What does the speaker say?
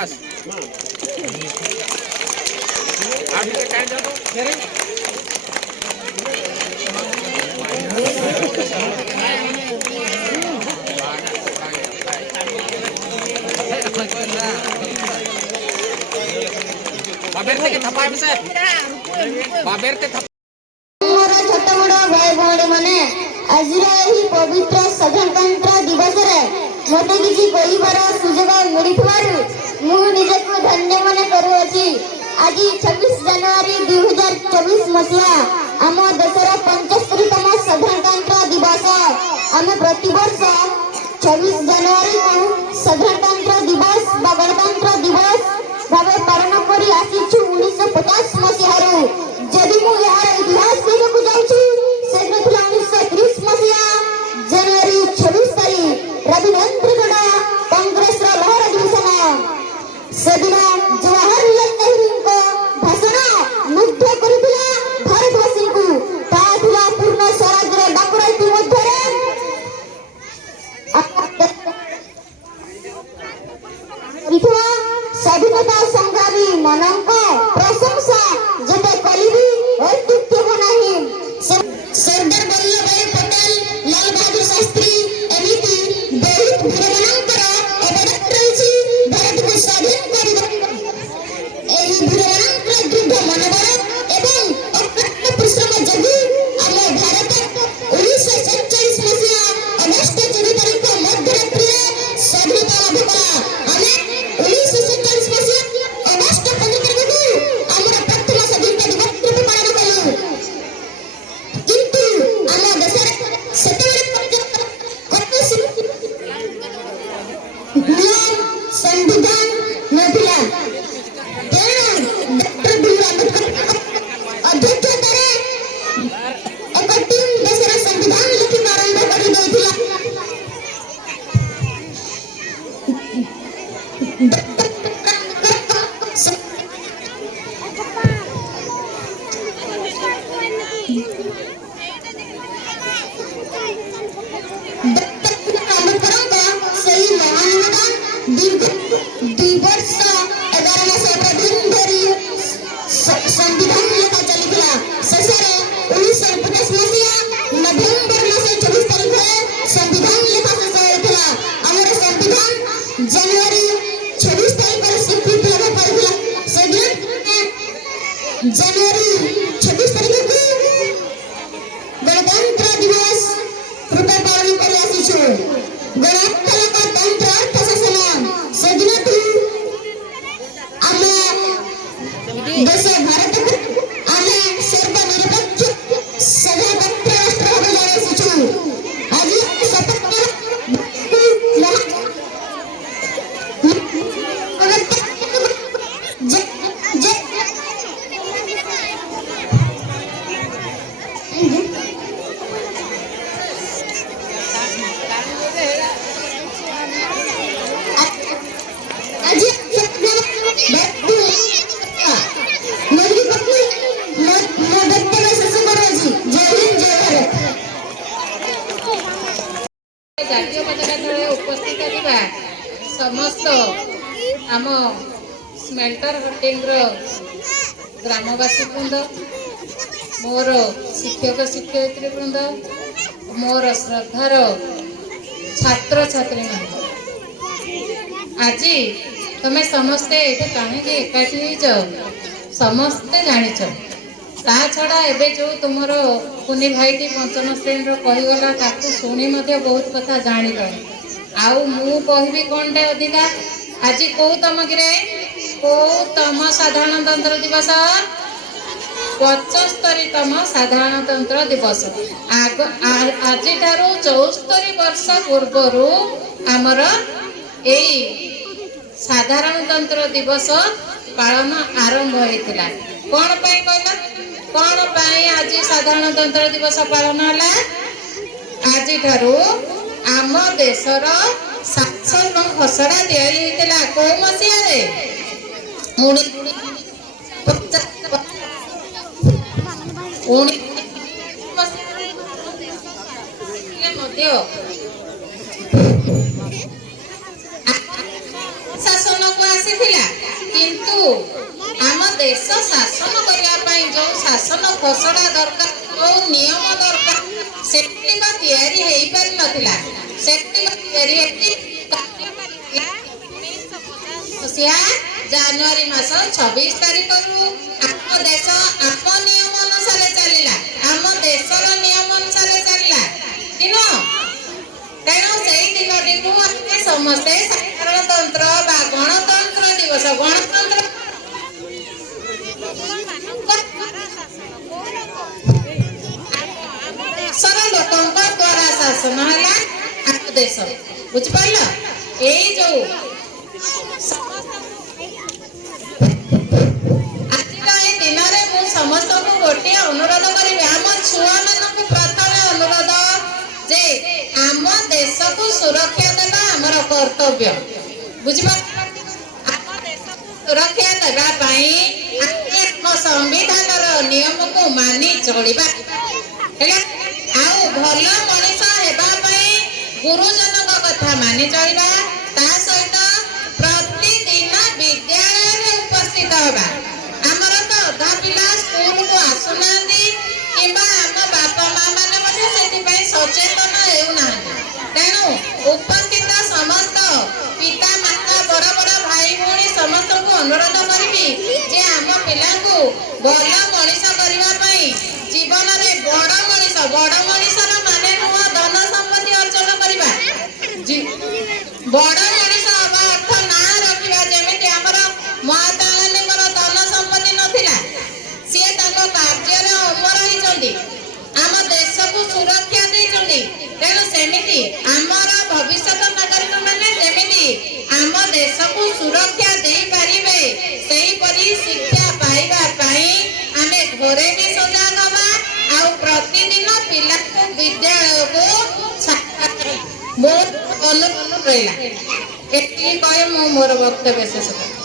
बस आप ये कह दो तेरे बाबेर के थप्पा है सर बाबेर के मोर छोट मोड़ भाई भौणी माने आज पवित्र साधारणतंत्र दिवस रे मते किछि कहिबार सुजोग मिलिथबारु मु निजको धन्य मन करूअछि। आज 26 जनवरी 2024 मसिया आम देशर 75तम साधारणतंत्र दिवस। आम प्रतिवर्ष 26 जनवरी को साधारणतंत्र दिवस बा गणतंत्र दिवस भावे पालन करी आसीछु 1950 मसिहारू। जदि मु यार इतिहास कहू जाउछि सेदिन थिला 1930 मसिया जनवरी 26 तारीख रविन्द्रगढ़ कांग्रेस लहर अधिवेशन सेदिन जवाहरलाल नेहरू को भाषण मुग्ध करिथिला भारतवासी को ता थिला पूर्ण स्वराज्य डाकराइति मध्यरे इथवा स्वाधीनता संग्रामी मानक प्रशंसा जते कलिबी औत्तित्व नाही। सरदार वल्लभ भाई पटेल लाल बहादुर शास्त्री एमिति बहुत वीरमानकर अवदान रहिछि भारत को स्वाधीन करिबा। एही वीरमानकर दृढ़ मनोबल एवं अक्लांत परिश्रम जोगु आम भारत 1947 मसिया अगस्त 4 तारिख मध्यरात्रि स्वाधीनता लाभ कला। आमे 1947 मसिया अगस्त 15 तारिख को आमर प्रथम स्वाधीनता दिवस रूपे पालन कलु। किंतु आम देश सेतेबेले संविधान नथिला तेणु डॉक्टर बीआर अम्बेडकर अध्यक्षतारे एक टीम देशर संविधान लिखि आरंभ कर देथिला। संविधान लेखा चलता शेषे 1950 मसिया नवेम्बर मास 24 तारिख संविधान लेखा शेष होता। आमर संविधान जनवरी 26 तारिख स्वीकृति लाभ करथिला। से दिन जनवरी 26 तारिख को गणतंत्र दिवस रूपे पालन कर आसीछु। गणतंत्र तंत्र अर्थ शासन से दिन आम देश भारत को आमे सर्वनिरपेक्ष सार्वभौम राष्ट्र भावे जाई आसीछु। आज शपथ जातीय पताका तले उपस्थित थिबा समस्त आम स्मेल्टर होल्डिंग ग्रामवासी वृंद मोर शिक्षक शिक्षयित्री वृंद मोर श्रद्धार छात्र छात्री मान आज तुम्हें समस्ते ये कहीं एकाठी समस्ते जाच ता छड़ा एबे जो तुमर कुनी भाईटी पंचम श्रेणी कहीगला ताकू शुणी बहुत कथा जान आउ मु कहबी कौनटे अधिका आज कौ तम कि कौ तम साधारणतंत्र दिवस 75तम साधारणतंत्र दिवस आज 74 वर्ष पूर्वर आमर यही साधारणतंत्र दिवस पालन आरंभ होता। कौन पाई कहला कौन पाई आज साधारणतंत्र दिवस पालन है? आज आम देशर शासन खसड़ा दिया कौ मसीह शासन को आसी ଆମ ଦେଶ ଶାସନ କରିବା ପାଇଁ ଯୋଉ ଶାସନ ଖସଡ଼ା ଦରକାର, ଯୋଉ ନିୟମ ଦରକାର, ସେତିକ ତିଆରି ହେଇପାରି ନଥିଲା। ସେତିକ ତିଆରି ହେଇଛି ଜାନୁଆରୀ ମାସ 26 ତାରିଖରୁ ଆମ ଦେଶ ଆମ ନିୟମ ଅନୁସାରେ ଚାଲିଲା, ଆମ ଦେଶର ନିୟମ ଅନୁସାରେ ଚାଲିଲା ଦିନ। ତେଣୁ ସେଇ ଦିନଟିକୁ ଆମେ ସମସ୍ତେ ସାଧାରଣତନ୍ତ୍ର ବା ଗଣତନ୍ତ୍ର ଦିବସ, ଗଣତନ୍ତ୍ର ଦେଶର ଲୋକଙ୍କ ଦ୍ୱାରା ଶାସନ ହେଲା ଆମ ଦେଶ। ବୁଝିପାରିଲ? ଏଇ ଯୋଉ ଆଜିର ଏଇ ଦିନରେ ମୁଁ ସମସ୍ତଙ୍କୁ ଗୋଟିଏ ଅନୁରୋଧ କରିବି, ଆମ ଛୁଆମାନଙ୍କୁ ପ୍ରଥମେ ଅନୁରୋଧ ଯେ ଆମ ଦେଶକୁ ସୁରକ୍ଷା ଦେବା ଆମର କର୍ତ୍ତବ୍ୟ। ବୁଝିପାରିଲ? ଆମ ଦେଶକୁ ସୁରକ୍ଷା ଦେବା ପାଇଁ ଆମେ ଆମ ସମ୍ବିଧାନର ନିୟମକୁ ମାନି ଚଳିବା ହେଲା। ଆଉ ଭଲ ମଣିଷ ହେବା ପାଇଁ ଗୁରୁଜନଙ୍କ କଥା ମାନି ଚଳିବା। ତା ସହିତ ପ୍ରତିଦିନ ବିଦ୍ୟାଳୟରେ ଉପସ୍ଥିତ ହେବା। ଆମର ତ ଅଧା ପିଲା ସ୍କୁଲକୁ ଆସୁନାହାନ୍ତି କିମ୍ବା ଆମ ବାପା ମା ମାନେ ମଧ୍ୟ ସେଥିପାଇଁ ସଚେତନ ହେଉନାହାନ୍ତି। ତେଣୁ ଉପସ୍ଥିତ ସମସ୍ତ ପିତା ମାତା, ବଡ଼ ବଡ଼ ଭାଇ ଭଉଣୀ ସମସ୍ତଙ୍କୁ ଅନୁରୋଧ କରିବି ଯେ ଆମ ପିଲାଙ୍କୁ ଭଲ ମଣିଷ କରିବା ପାଇଁ, ଜୀବନରେ ବଡ଼ ମଣିଷର ମାନେ ନୁହଁ ଧନ ସମ୍ପତ୍ତି ଅର୍ଜନ କରିବା। ବଡ଼ ମଣିଷ ହବା ଅର୍ଥ ନାଁ ରଖିବା। ଯେମିତି ଆମର ମହାତ୍ମା ଗାନ୍ଧୀଙ୍କର ଧନ ସମ୍ପତ୍ତି ନଥିଲା, ସିଏ ତାଙ୍କ କାର୍ଯ୍ୟରେ ଅମର ହେଇଛନ୍ତି, ଆମ ଦେଶକୁ ସୁରକ୍ଷା ଦେଇଛନ୍ତି। ତେଣୁ ସେମିତି ଆମର ଭବିଷ୍ୟତ ନାଗରିକ ମାନେ ଯେମିତି ଆମ ଦେଶକୁ ସୁରକ୍ଷା ଦେଇପାରିବେ, ସେହିପରି ଶିକ୍ଷା ପାଇବା ପାଇଁ ଆମେ ଘରେ ବି ସଜାଗ ହେବା। ଆଉ ପ୍ରତିଦିନ ପିଲାଙ୍କୁ ବିଦ୍ୟାଳୟକୁ ବହୁତ ଅନୁରୋଧ ରହିଲା। ଏତିକି କହି ମୁଁ ମୋର ବକ୍ତବ୍ୟ ଶେଷ କରେ।